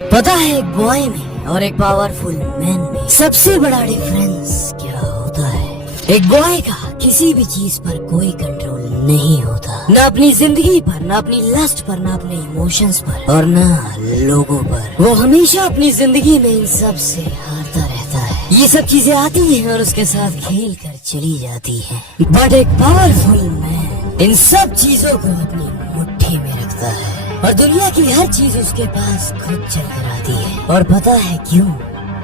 पता है एक बॉय में और एक पावरफुल मैन में सबसे बड़ा डिफरेंस क्या होता है? एक बॉय का किसी भी चीज पर कोई कंट्रोल नहीं होता, न अपनी जिंदगी पर, न अपनी लस्ट पर, न अपने इमोशंस पर और न लोगों पर। वो हमेशा अपनी जिंदगी में इन सब से हारता रहता है। ये सब चीजें आती हैं और उसके साथ खेल कर चली जाती हैं। बट एक पावरफुल मैन इन सब चीजों को अपनी मुट्ठी में रखता है और दुनिया की हर चीज उसके पास खुद चल कर आती है। और पता है क्यों?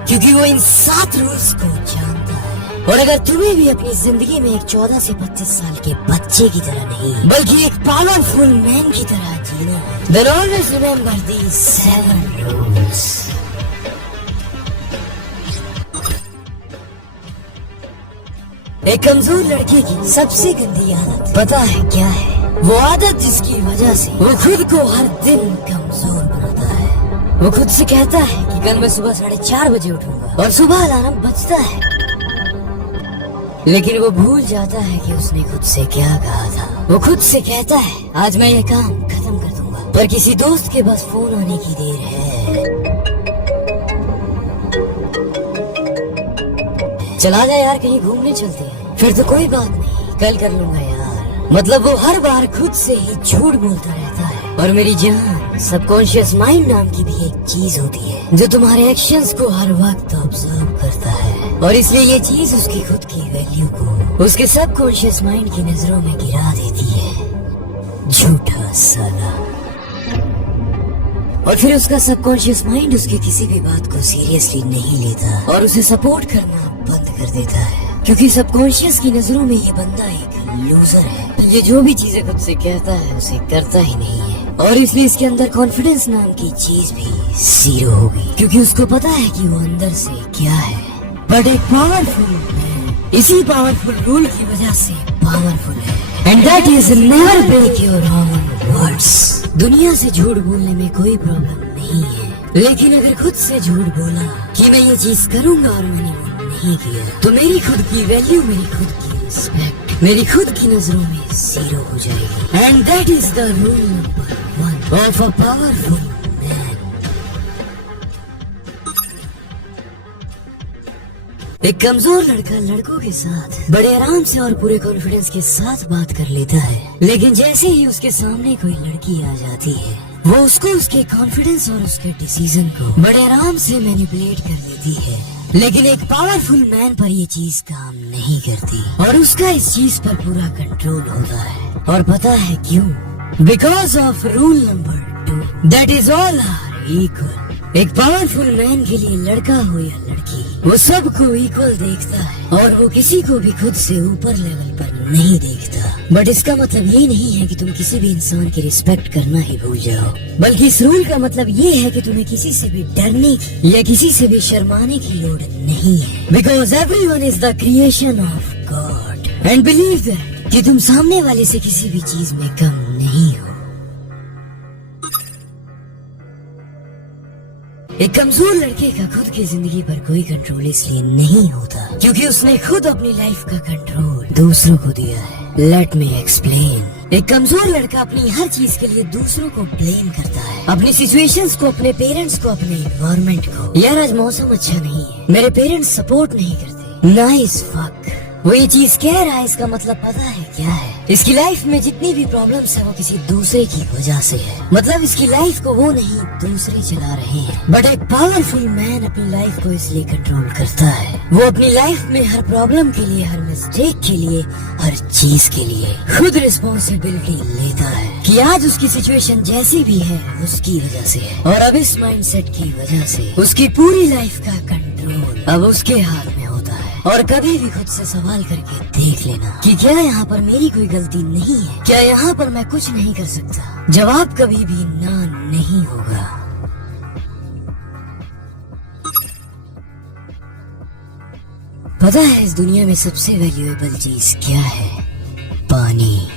क्योंकि वो इन 7 रूल्स को जानता है। और अगर तुम्हें भी अपनी जिंदगी में एक 14 से 25 साल के बच्चे की तरह नहीं बल्कि एक पावरफुल मैन की तरह जीना है, then always remember these 7 rules. एक कमजोर लड़के की सबसे गंदी आदत पता है क्या है? वो आदत जिसकी वजह से वो खुद को हर दिन कमजोर बनाता है। वो खुद से कहता है कि कल मैं सुबह 4:30 बजे उठूंगा और सुबह अलार्म बजता है, लेकिन वो भूल जाता है कि उसने खुद से क्या कहा था। वो खुद से कहता है आज मैं ये काम खत्म कर दूंगा, पर किसी दोस्त के बस फोन आने की देर है। चला जा यार, कहीं घूमने चलते हैं। फिर तो कोई बात नहीं, कल कर लूंगा यार। मतलब वो हर बार खुद से ही झूठ बोलता रहता है। और मेरी जान, सबकॉन्शियस माइंड नाम की भी एक चीज होती है जो तुम्हारे एक्शंस को हर वक्त ऑब्जर्व करता है, और इसलिए ये चीज उसकी खुद की वैल्यू को उसके सबकॉन्शियस माइंड की नजरों में गिरा देती है। झूठा साला। और फिर उसका सबकॉन्शियस माइंड उसकी किसी भी बात को सीरियसली नहीं लेता और उसे सपोर्ट करना बंद कर देता है, क्योंकि सबकॉन्शियस की नजरों में ये बंदा एक लूजर है। ये जो भी चीजें खुद से कहता है उसे करता ही नहीं है, और इसलिए इसके अंदर कॉन्फिडेंस नाम की चीज भी 0 होगी, क्योंकि उसको पता है कि वो अंदर से क्या है। बट एक पावरफुल मैन इसी पावरफुल रूल की वजह से पावरफुल है, and that is never break your own words. दुनिया से झूठ बोलने में कोई प्रॉब्लम नहीं है, लेकिन अगर खुद से झूठ बोला कि मैं ये चीज करूंगा और मैंने वो नहीं किया, तो मेरी खुद की वैल्यू, मेरी खुद की रिस्पेक्ट, मेरी खुद की नजरों में 0 हो जाएगी। And that is the rule number 1 of a powerful man. एक कमजोर लड़का लड़कों के साथ बड़े आराम से और पूरे कॉन्फिडेंस के साथ बात कर लेता है, लेकिन जैसे ही उसके सामने कोई लड़की आ जाती है, वो उसको उसके कॉन्फिडेंस और उसके डिसीजन को बड़े आराम से मैनिपुलेट कर लेती है। लेकिन एक पावरफुल मैन पर ये चीज काम नहीं करती और उसका इस चीज पर पूरा कंट्रोल होता है। और पता है क्यों? Because of rule number 2, that is all are equal. एक पावरफुल मैन के लिए लड़का हो या लड़की, वो सबको इक्वल देखता है और वो किसी को भी खुद से ऊपर लेवल पर नहीं देखता। बट इसका मतलब ये नहीं है कि तुम किसी भी इंसान की रिस्पेक्ट करना ही भूल जाओ, बल्कि इस रूल का मतलब ये है कि तुम्हें किसी से भी डरने की या किसी से भी शर्माने की लोड़ नहीं है। Because everyone is the creation of God, and believe that कि तुम सामने वाले से किसी भी चीज में कम नहीं हो। एक कमजोर लड़के का खुद की जिंदगी पर कोई कंट्रोल इसलिए नहीं होता क्योंकि उसने खुद अपनी लाइफ का कंट्रोल दूसरों को दिया है। Let me explain. एक कमजोर लड़का अपनी हर चीज के लिए दूसरों को ब्लेम करता है, अपनी सिचुएशंस को, अपने पेरेंट्स को, अपने एनवायरनमेंट को। यार आज मौसम अच्छा नहीं है, मेरे पेरेंट्स सपोर्ट नहीं करते। Nice fuck. वो ये चीज कह रहा है, इसका मतलब पता है क्या है? इसकी लाइफ में जितनी भी प्रॉब्लम्स है वो किसी दूसरे की वजह से है। मतलब इसकी लाइफ को वो नहीं, दूसरे चला रहे हैं। बट एक पावरफुल मैन अपनी लाइफ को इसलिए कंट्रोल करता है, वो अपनी लाइफ में हर प्रॉब्लम के लिए, हर मिस्टेक के लिए, हर चीज के लिए खुद रिस्पॉन्सिबिलिटी लेता है कि आज उसकी सिचुएशन जैसी भी है उसकी वजह से है, और अब इस माइंडसेट की वजह से उसकी पूरी लाइफ का कंट्रोल अब उसके हाथ में होता है। और कभी भी खुद से सवाल करके देख लेना कि क्या यहाँ पर मेरी कोई गलती नहीं है, क्या यहाँ पर मैं कुछ नहीं कर सकता? जवाब कभी भी ना नहीं होगा। पता है इस दुनिया में सबसे वैल्यूएबल चीज क्या है? पानी।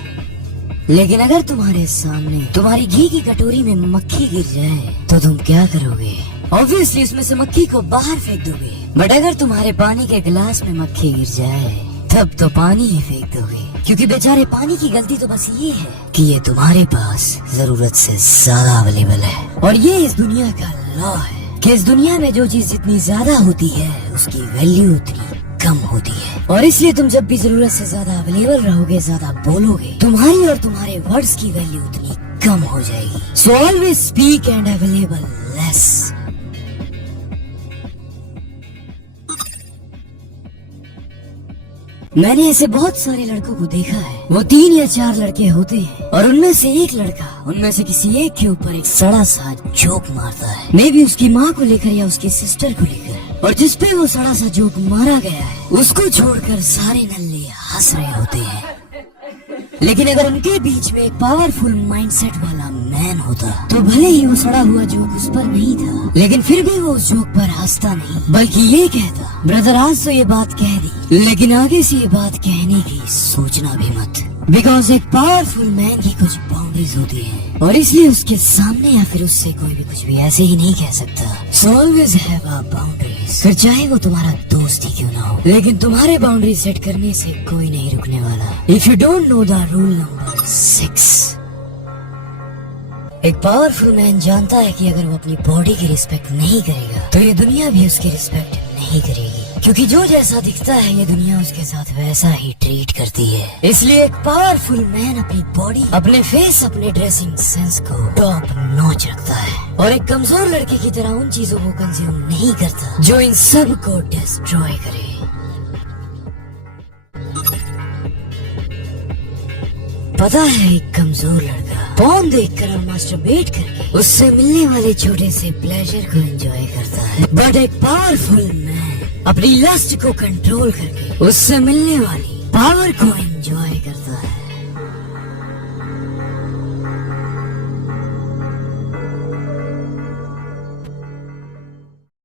लेकिन अगर तुम्हारे सामने तुम्हारी घी की कटोरी में मक्खी गिर जाए तो तुम क्या करोगे? ऑब्वियसली उसमें से मक्खी को बाहर फेंक दोगे। बट अगर तुम्हारे पानी के गिलास में मक्खी गिर जाए तब तो पानी ही फेंक दोगे, क्योंकि बेचारे पानी की गलती तो बस ये है कि ये तुम्हारे पास जरूरत से ज्यादा अवेलेबल है। और ये इस दुनिया का लॉ है कि इस दुनिया में जो चीज जितनी ज्यादा होती है उसकी वैल्यू उतनी कम होती है, और इसलिए तुम जब भी जरूरत से ज्यादा अवेलेबल रहोगे, ज्यादा बोलोगे, तुम्हारी और तुम्हारे वर्ड्स की वैल्यू उतनी कम हो जाएगी। So always speak and available less. मैंने ऐसे बहुत सारे लड़कों को देखा है, वो 3 या 4 लड़के होते हैं और उनमें से एक लड़का उनमें से किसी एक के ऊपर एक सड़ा सा जोक मारता है, मे भी उसकी माँ को लेकर या उसकी सिस्टर को लेकर, और जिसपे वो सड़ा सा जोक मारा गया है उसको छोड़कर सारे नल्ले हंस रहे होते हैं। लेकिन अगर उनके बीच में एक पावरफुल माइंडसेट वाला मैन होता तो भले ही वो सड़ा हुआ जोक उस पर नहीं था, लेकिन फिर भी वो उस जोक पर हंसता नहीं, बल्कि ये कहता, ब्रदर आज तो ये बात कह दी, लेकिन आगे से ये बात कहने की सोचना भी मत, बिकॉज एक पावरफुल मैन की कुछ बाउंड्रीज होती है और इसलिए उसके सामने या फिर उससे कोई भी कुछ भी ऐसे ही नहीं कह सकता। So always have a boundaries, फिर चाहे वो तुम्हारा दोस्त ही क्यों ना हो, लेकिन तुम्हारे बाउंड्री सेट करने से कोई नहीं रुकने वाला। If you don't know the rule number 6, एक पावरफुल मैन जानता है कि अगर वो अपनी बॉडी की रिस्पेक्ट नहीं करेगा तो ये दुनिया भी उसकी रिस्पेक्ट नहीं करेगी, क्योंकि जो जैसा दिखता है ये दुनिया उसके साथ वैसा ही ट्रीट करती है। इसलिए एक पावरफुल मैन अपनी बॉडी, अपने फेस, अपने ड्रेसिंग सेंस को टॉप नॉच रखता है और एक कमजोर लड़के की तरह उन चीजों को कंज्यूम नहीं करता जो इन सब को डिस्ट्रॉय करे। पता है एक कमजोर लड़का पॉर्न देखकर और मास्टरबेट करके उससे मिलने वाले छोटे से प्लेजर को एंजॉय करता है, बट एक पावरफुल मैन अपनी लस्ट को कंट्रोल करके उससे मिलने वाली पावर को एंजॉय करता है।